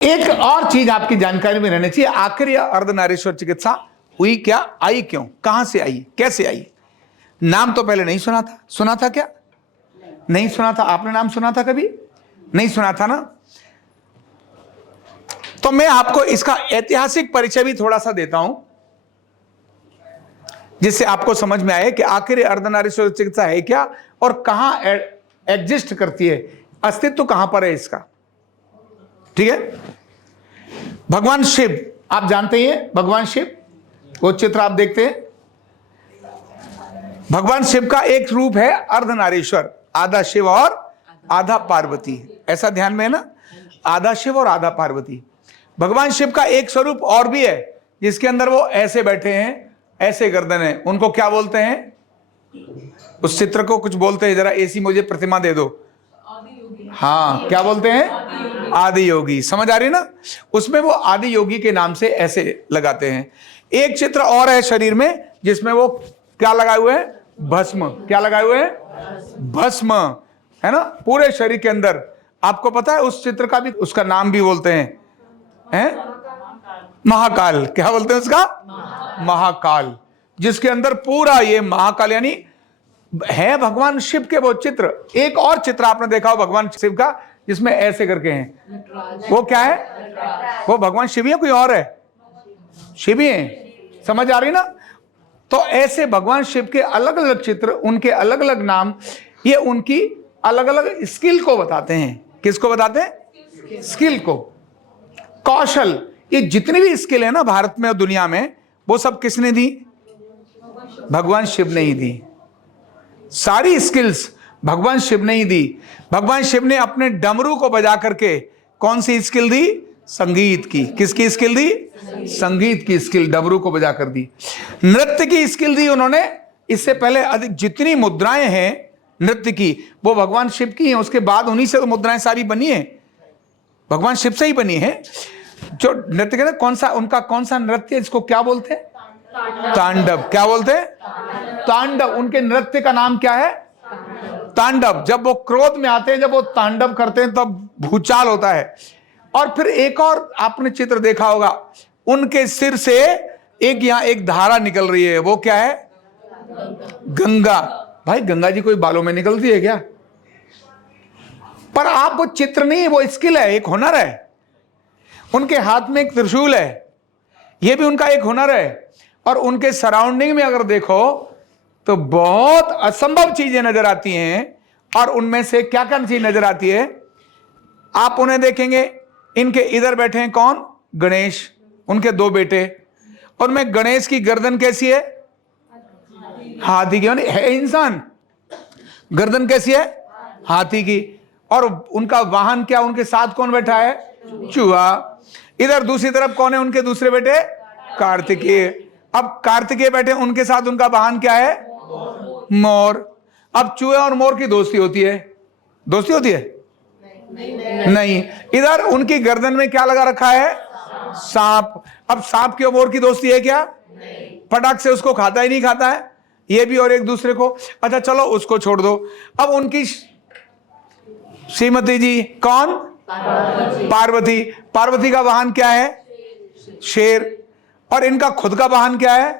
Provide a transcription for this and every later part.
एक और चीज आपकी जानकारी में रहनी चाहिए, आखिर यह अर्धनारीश्वर चिकित्सा हुई क्या, आई क्यों, कहां से आई, कैसे आई? नाम तो पहले नहीं सुना था, सुना था क्या? नहीं सुना था। आपने नाम सुना था कभी? नहीं सुना था ना। तो मैं आपको इसका ऐतिहासिक परिचय भी थोड़ा सा देता हूं, जिससे आपको समझ में आए कि आखिर अर्धनारीश्वर चिकित्सा है क्या और कहां एग्जिस्ट करती है, अस्तित्व कहां पर है इसका। ठीक है। भगवान शिव आप जानते हैं, भगवान शिव, वो चित्र आप देखते हैं, भगवान शिव का एक रूप है अर्धनारीश्वर, आधा शिव और आधा पार्वती। ऐसा ध्यान में है ना, आधा शिव और आधा पार्वती। भगवान शिव का एक स्वरूप और भी है, जिसके अंदर वो ऐसे बैठे हैं, ऐसे गर्दन है, उनको क्या बोलते हैं? उस चित्र को कुछ बोलते हैं, जरा ऐसी मुझे प्रतिमा दे दो। हाँ, क्या बोलते हैं? आदि योगी। समझ आ रही है ना? उसमें वो आदि योगी के नाम से ऐसे लगाते हैं। एक चित्र और है शरीर में, जिसमें वो क्या लगाए हुए हैं? भस्म। क्या लगाए हुए हैं? भस्म, है ना, पूरे शरीर के अंदर। आपको पता है उस चित्र का भी, उसका नाम भी बोलते हैं, महाकाल। क्या बोलते हैं उसका? महाकाल। जिसके अंदर पूरा ये महाकाल यानी है भगवान शिव के वो चित्र। एक और चित्र आपने देखा हो भगवान शिव का, जिसमें ऐसे करके हैं, वो क्या है? वो भगवान शिव ही है, कोई और है? शिव ही है। समझ आ रही ना? तो ऐसे भगवान शिव के अलग अलग चित्र, उनके अलग अलग नाम, ये उनकी अलग अलग स्किल को बताते हैं। किसको बताते हैं? स्किल को, कौशल। ये जितनी भी स्किल है ना भारत में और दुनिया में, वो सब किसने दी? भगवान शिव ने ही दी। सारी स्किल्स भगवान शिव ने ही दी। भगवान शिव ने अपने डमरू को बजा करके कौन सी स्किल दी? संगीत की। किसकी स्किल दी? संगीत की स्किल, डमरू को बजा कर दी। नृत्य की स्किल दी उन्होंने। इससे पहले अधिक जितनी मुद्राएं हैं नृत्य की, वो भगवान शिव की हैं। उसके बाद उन्हीं से तो मुद्राएं सारी बनी है, भगवान शिव से ही बनी है। जो नृत्य कहते हैं, कौन सा उनका कौन सा नृत्य, इसको क्या बोलते हैं? तांडव। क्या बोलते हैं? तांडव। उनके नृत्य का नाम क्या है? तांडव। जब वो क्रोध में आते हैं, जब वो तांडव करते हैं, तब भूचाल होता है। और फिर एक और आपने चित्र देखा होगा, उनके सिर से एक यहां एक धारा निकल रही है, वो क्या है? गंगा। भाई गंगा जी कोई बालों में निकलती है क्या? पर आप वो चित्र नहीं, वो स्किल है, एक हुनर है। उनके हाथ में एक त्रिशूल है, यह भी उनका एक हुनर है। और उनके सराउंडिंग में अगर देखो तो बहुत असंभव चीजें नजर आती हैं। और उनमें से क्या क्या चीज नजर आती है? आप उन्हें देखेंगे, इनके इधर बैठे हैं कौन? गणेश, उनके दो बेटे। उनमें गणेश की गर्दन कैसी है? हाथी की, है इंसान। गर्दन कैसी है? हाथी की। और उनका वाहन क्या? उनके साथ कौन बैठा है? चूहा। इधर दूसरी तरफ कौन है? उनके दूसरे बेटे कार्तिकेय। अब कार्तिकेय बैठे, उनके साथ उनका वाहन क्या है? मोर। अब चूहे और मोर की दोस्ती होती है? दोस्ती होती है? नहीं। इधर उनकी गर्दन में क्या लगा रखा है? सांप। अब सांप की और मोर की दोस्ती है क्या? फटाक से उसको खाता ही नहीं खाता है ये भी और एक दूसरे को। अच्छा चलो उसको छोड़ दो। अब उनकी श्रीमती जी कौन? पार्वती। पार्वती का वाहन क्या है? शेर। और इनका खुद का वाहन क्या है?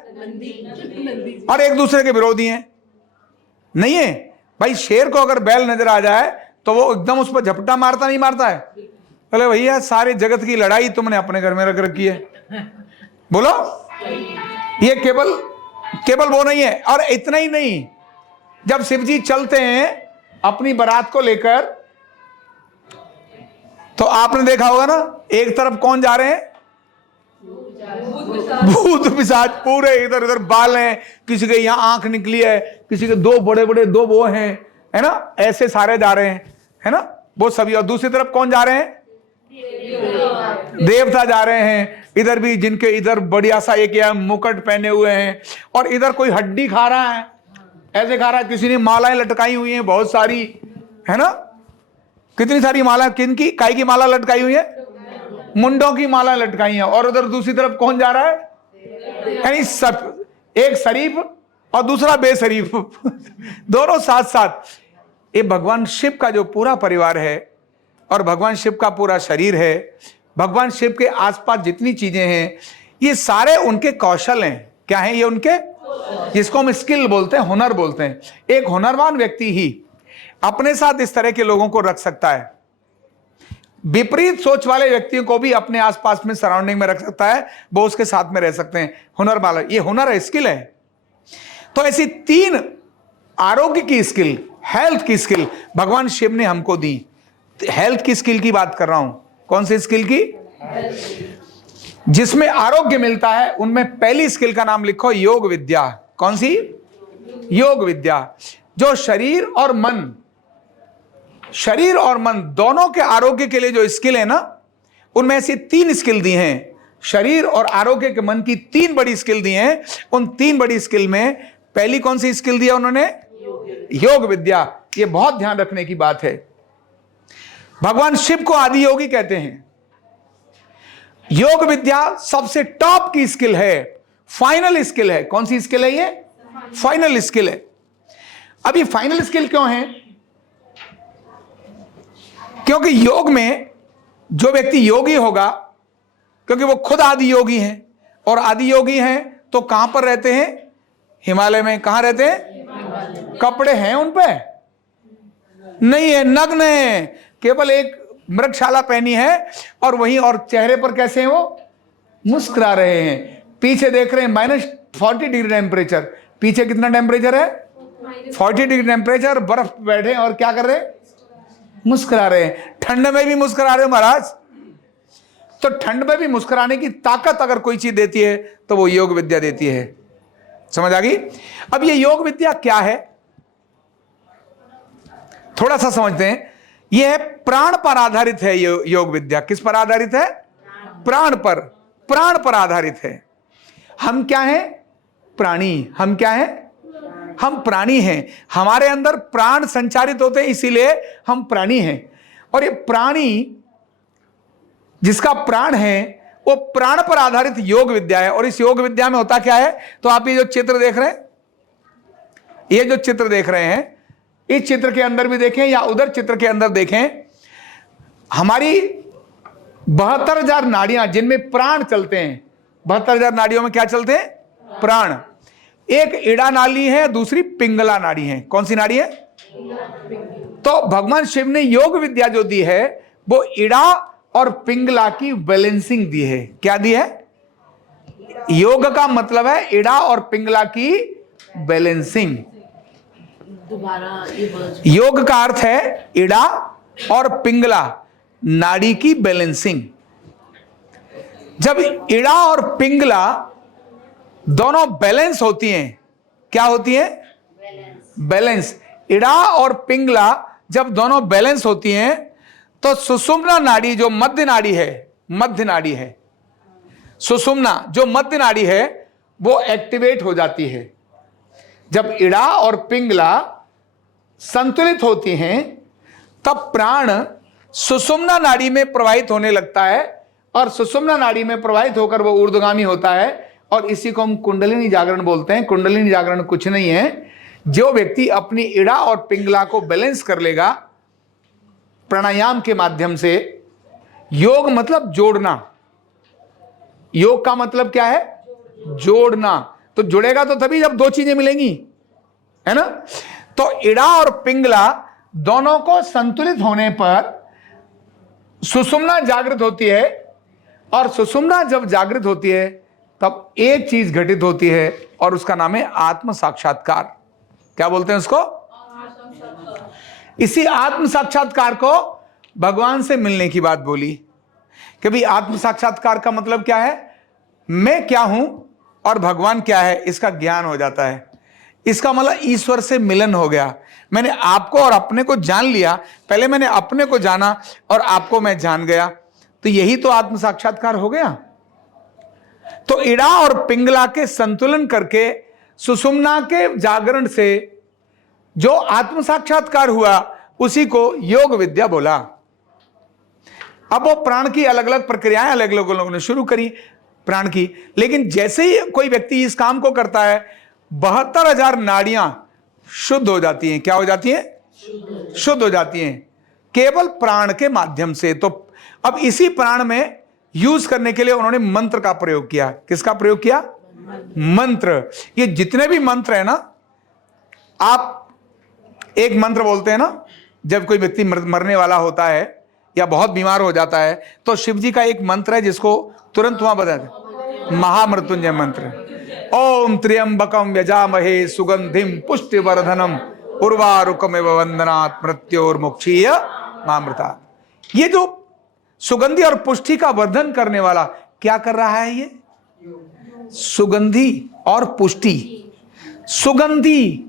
और एक दूसरे के विरोधी हैं, नहीं है? भाई शेर को अगर बैल नजर आ जाए तो वो एकदम उस पर झपटा मारता नहीं मारता है? बोले भैया सारे जगत की लड़ाई तुमने अपने घर में रख रखी है। बोलो, ये केवल वो नहीं है। और इतना ही नहीं, जब शिव जी चलते हैं अपनी बारात को लेकर, तो आपने देखा होगा ना, एक तरफ कौन जा रहे हैं? भूत पिशाच पूरे इधर उधर बाल हैं, किसी के यहां आंख निकली है, किसी के दो बड़े बड़े दो वो हैं, है ना, ऐसे सारे जा रहे हैं, है ना, वो सभी। और दूसरी तरफ कौन जा रहे हैं? देवता जा रहे हैं। इधर भी जिनके इधर बढ़िया सा एक मुकुट पहने हुए हैं, और इधर कोई हड्डी खा रहा है, ऐसे खा रहा है। किसी ने मालाएं लटकाई हुई हैं बहुत सारी, है ना, कितनी सारी माला। किनकी? काय की माला लटकाई हुई है? मुंडों की माला लटकाई है। और उधर दूसरी तरफ कौन जा रहा है? यानी सब, एक शरीफ और दूसरा बेशरीफ दोनों साथ साथ। ये भगवान शिव का जो पूरा परिवार है और भगवान शिव का पूरा शरीर है, भगवान शिव के आसपास जितनी चीजें हैं ये सारे उनके कौशल हैं। क्या हैं ये उनके, जिसको हम स्किल बोलते हैं, हुनर बोलते हैं। एक हुनरवान व्यक्ति ही अपने साथ इस तरह के लोगों को रख सकता है। विपरीत सोच वाले व्यक्तियों को भी अपने आसपास में, सराउंडिंग में रख सकता है, वो उसके साथ में रह सकते हैं। हुनर वाला, ये हुनर है, स्किल है। तो ऐसी 3 आरोग्य की स्किल, हेल्थ की स्किल भगवान शिव ने हमको दी। हेल्थ की स्किल की बात कर रहा हूं। कौन सी स्किल की? जिसमें आरोग्य मिलता है, उनमें पहली स्किल का नाम लिखो योग विद्या। कौन सी? योग विद्या। जो शरीर और मन दोनों के आरोग्य के लिए जो स्किल है ना, उनमें ऐसी 3 स्किल दी हैं। शरीर और आरोग्य के मन की 3 बड़ी स्किल दी हैं। उन 3 बड़ी स्किल में पहली कौन सी स्किल दिया उन्होंने? योग विद्या। ये बहुत ध्यान रखने की बात है। भगवान शिव को आदि योगी कहते हैं। योग विद्या सबसे टॉप की स्किल है, फाइनल स्किल है। कौन सी स्किल है ये? फाइनल स्किल है। अब ये फाइनल स्किल क्यों है? क्योंकि योग में जो व्यक्ति योगी होगा, क्योंकि वो खुद आदि योगी हैं, और आदि योगी हैं तो कहां पर रहते हैं? हिमालय में। कहां रहते हैं? कपड़े हैं उन पे? नहीं है, नग्न है, केवल एक मृगशाला पहनी है, और वहीं, और चेहरे पर कैसे हैं वो? मुस्कुरा रहे हैं। पीछे देख रहे हैं -40 डिग्री टेम्परेचर। पीछे कितना टेम्परेचर है? 40 डिग्री टेम्परेचर। बर्फ पे बैठे और क्या कर रहे हैं? मुस्कुरा रहे हैं। ठंड में भी मुस्कुरा रहे हो महाराज। तो ठंड में भी मुस्कुराने की ताकत अगर कोई चीज देती है तो वो योग विद्या देती है। समझ आ गई? अब ये योग विद्या क्या है, थोड़ा सा समझते हैं। यह प्राण पर आधारित है। ये योग विद्या किस पर आधारित है? प्राण पर आधारित है। हम क्या हैं? प्राणी। हम क्या हैं? हम प्राणी हैं। हमारे अंदर प्राण संचारित होते हैं, इसीलिए हम प्राणी हैं। और ये प्राणी, जिसका प्राण है, वो प्राण पर आधारित योग विद्या है। और इस योग विद्या में होता क्या है? तो आप ये जो चित्र देख रहे हैं, ये जो चित्र देख रहे हैं, इस चित्र के अंदर भी देखें या उधर चित्र के अंदर देखें, हमारी 72,000 नाड़ियां जिनमें प्राण चलते हैं। 72,000 नाड़ियों में क्या चलते हैं? प्राण। एक इड़ा नाड़ी है, दूसरी पिंगला नाड़ी है। कौन सी नाड़ी है? तो भगवान शिव ने योग विद्या जो दी है वो इड़ा और पिंगला की बैलेंसिंग दी है। क्या दी है? योग का मतलब है इड़ा और पिंगला की बैलेंसिंग। योग का अर्थ है इड़ा और पिंगला नाड़ी की बैलेंसिंग। जब इड़ा और पिंगला दोनों बैलेंस होती हैं, क्या होती हैं? बैलेंस। इड़ा और पिंगला जब दोनों बैलेंस होती हैं तो सुषुम्ना नाड़ी जो मध्य नाड़ी है, सुषुम्ना जो मध्य नाड़ी है वो एक्टिवेट हो जाती है। जब इड़ा और पिंगला संतुलित होती हैं तब प्राण सुषुम्ना नाड़ी में प्रवाहित होने लगता है, और सुषुम्ना नाड़ी में प्रवाहित होकर वो ऊर्ध्वगामी होता है, और इसी को हम कुंडलिनी जागरण बोलते हैं। कुंडलिनी जागरण कुछ नहीं है, जो व्यक्ति अपनी इड़ा और पिंगला को बैलेंस कर लेगा प्राणायाम के माध्यम से। योग मतलब जोड़ना। योग का मतलब क्या है? जोड़ना। तो जुड़ेगा तो तभी जब 2 चीजें मिलेंगी, है ना? तो इड़ा और पिंगला दोनों को संतुलित होने पर सुषुम्ना जागृत होती है, और सुषुम्ना जब जागृत होती है तब एक चीज घटित होती है, और उसका नाम है आत्म साक्षात्कार। क्या बोलते हैं उसको? इसी आत्म साक्षात्कार को भगवान से मिलने की बात बोली कि भाई आत्म साक्षात्कार का मतलब क्या है? मैं क्या हूं और भगवान क्या है, इसका ज्ञान हो जाता है। इसका मतलब ईश्वर से मिलन हो गया। मैंने आपको और अपने को जान लिया। पहले मैंने अपने को जाना और आपको मैं जान गया, तो यही तो आत्म साक्षात्कार हो गया। तो इड़ा और पिंगला के संतुलन करके सुषुम्ना के जागरण से जो आत्म साक्षात्कार हुआ उसी को योग विद्या बोला। अब वो प्राण की अलग अलग प्रक्रियाएं अलग अलग लोगों ने शुरू करी प्राण की, लेकिन जैसे ही कोई व्यक्ति इस काम को करता है 72,000 नाड़ियां शुद्ध हो जाती हैं। क्या हो जाती हैं? शुद्ध हो जाती हैं केवल प्राण के माध्यम से। तो अब इसी प्राण में यूज करने के लिए उन्होंने मंत्र का प्रयोग किया। किसका प्रयोग किया? मंत्र। ये जितने भी मंत्र है ना, आप एक मंत्र बोलते हैं ना, जब कोई व्यक्ति मरने वाला होता है या बहुत बीमार हो जाता है, तो शिव जी का एक मंत्र है जिसको तुरंत वहां बताते, महामृत्युंजय मंत्र। ओम त्र्यंबकम यजामहे सुगंधिम पुष्टिवर्धनम उर्वारुकमिव वंदनात् मृत्योर्मुक्षीय मामृतात्। ये जो सुगंधि और पुष्टि का वर्धन करने वाला क्या कर रहा है? ये सुगंधि और पुष्टि। सुगंधि,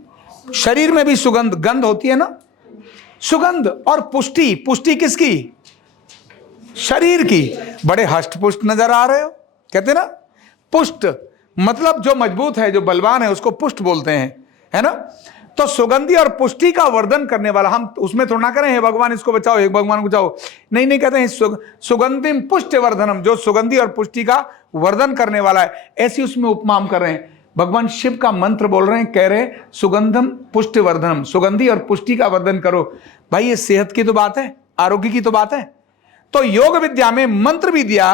शरीर में भी सुगंध, गंध होती है ना, सुगंध और पुष्टि। पुष्टि किसकी? शरीर की। बड़े हष्ट पुष्ट नजर आ रहे हो, कहते ना पुष्ट, मतलब जो मजबूत है, जो बलवान है, उसको पुष्ट बोलते हैं, है ना। तो सुगंधि और पुष्टि का वर्धन करने वाला, हम उसमें थोड़ा ना करें हे भगवान इसको बचाओ, हे भगवान को बचाओ, नहीं नहीं, कहते हैं सुगंधिम पुष्टि वर्धनम, जो सुगंधि और पुष्टि का वर्धन करने वाला है, ऐसी उसमें उपमा हम कर रहे हैं। भगवान शिव का मंत्र बोल रहे हैं, कह रहे हैं सुगंधम पुष्टि वर्धनम, सुगंधि और पुष्टि का वर्धन करो। भाई ये सेहत की तो बात है, आरोग्य की तो बात है। तो योग विद्या में मंत्र विद्या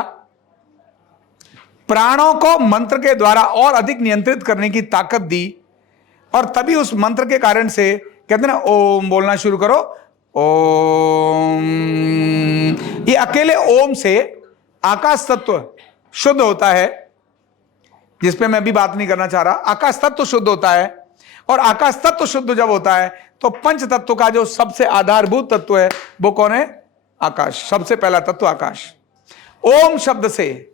प्राणों को मंत्र के द्वारा और अधिक नियंत्रित करने की ताकत दी, और तभी उस मंत्र के कारण से कहते हैं ना, ओम बोलना शुरू करो, ओम। ये अकेले ओम से आकाश तत्व शुद्ध होता है, जिस पे मैं भी बात नहीं करना चाह रहा। आकाश तत्व शुद्ध होता है, और आकाश तत्व शुद्ध जब होता है तो पंच तत्व का जो सबसे आधारभूत तत्व है वो कौन है? आकाश। सबसे पहला तत्व आकाश, ओम शब्द से।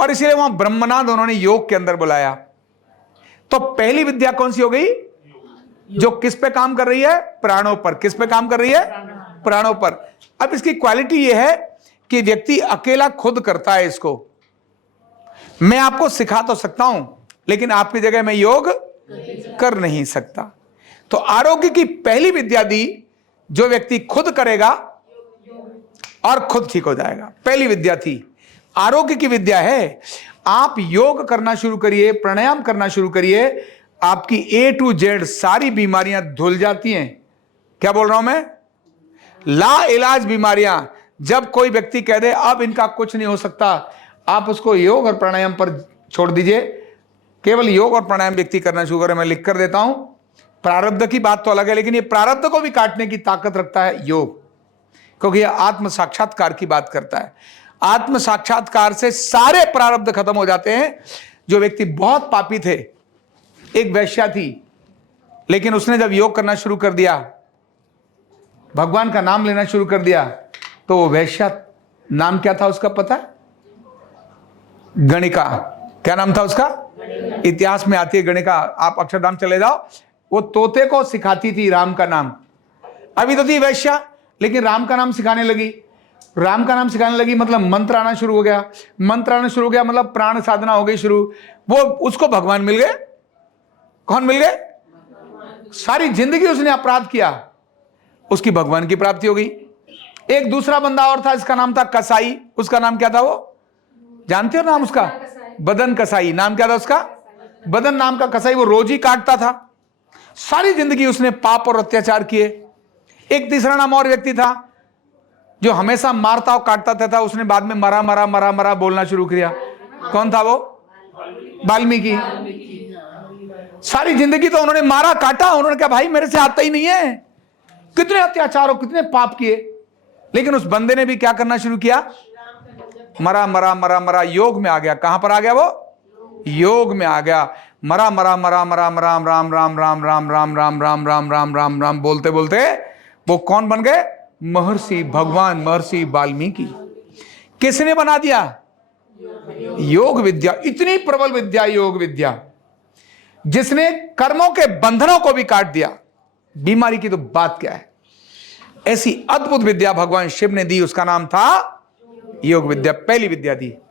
और इसीलिए वहां ब्रह्मनाद उन्होंने योग के अंदर बुलाया। तो पहली विद्या कौन सी हो गई? जो किस पे काम कर रही है? प्राणों पर। किस पे काम कर रही है? प्राणों पर। अब इसकी क्वालिटी यह है कि व्यक्ति अकेला खुद करता है इसको। मैं आपको सिखा तो सकता हूं, लेकिन आपकी जगह मैं योग कर नहीं सकता। तो आरोग्य की पहली विद्या दी, जो व्यक्ति खुद करेगा और खुद ठीक हो जाएगा। पहली विद्या थी, आरोग्य की विद्या है। आप योग करना शुरू करिए, प्राणायाम करना शुरू करिए, आपकी A to Z सारी बीमारियां धुल जाती हैं। क्या बोल रहा हूं मैं? ला इलाज बीमारियां। जब कोई व्यक्ति कह दे अब इनका कुछ नहीं हो सकता, आप उसको योग और प्राणायाम पर छोड़ दीजिए। केवल योग और प्राणायाम व्यक्ति करना शुरू करें। मैं लिख कर देता हूं। प्रारब्ध की बात तो अलग है, लेकिन ये प्रारब्ध को भी काटने की ताकत रखता है योग, क्योंकि यह आत्म साक्षात्कार की बात करता है। आत्म साक्षात्कार से सारे प्रारब्ध खत्म हो जाते हैं। जो व्यक्ति बहुत पापी थे, एक वैश्या थी, लेकिन उसने जब योग करना शुरू कर दिया, भगवान का नाम लेना शुरू कर दिया, तो वो वैश्या, नाम क्या था उसका पता है? गणिका। क्या नाम था उसका? इतिहास में आती है गणिका। आप अक्षरधाम चले जाओ, वो तोते को सिखाती थी राम का नाम। अभी तो थी वैश्या, लेकिन राम का नाम सिखाने लगी। राम का नाम सिखाने लगी मतलब मंत्र आना शुरू हो गया। मंत्र आना शुरू हो गया मतलब प्राण साधना हो गई शुरू। वो उसको भगवान मिल गए। कौन मिल गए? सारी जिंदगी उसने अपराध किया, उसकी भगवान की प्राप्ति हो गई। एक दूसरा बंदा और था, इसका नाम था कसाई। उसका नाम क्या था? वो जानते हो नाम उसका? बदन कसाई। नाम क्या था उसका? बदन नाम का कसाई। वो रोज ही काटता था। सारी जिंदगी उसने पाप और अत्याचार किए। एक तीसरा नाम और व्यक्ति था जो हमेशा मारता और काटता था। उसने बाद में मरा मरा मरा मरा बोलना शुरू किया। कौन था वो? वाल्मीकि। सारी जिंदगी तो उन्होंने मारा काटा। उन्होंने कहा भाई मेरे से आता ही नहीं है। कितने अत्याचार और कितने पाप किए, लेकिन उस बंदे ने भी क्या करना शुरू किया? मरा मरा मरा मरा योग में आ गया। कहां पर आ गया वो? योग में आ गया। मरा मरा मरा मरा मरा राम राम राम राम राम राम राम राम राम राम राम राम बोलते बोलते वो कौन बन गए? महर्षि भगवान महर्षि वाल्मीकि। किसने बना दिया? योग विद्या। इतनी प्रबल विद्या योग विद्या, जिसने कर्मों के बंधनों को भी काट दिया। बीमारी की तो बात क्या है। ऐसी अद्भुत विद्या भगवान शिव ने दी, उसका नाम था योग विद्या। पहली विद्या दी।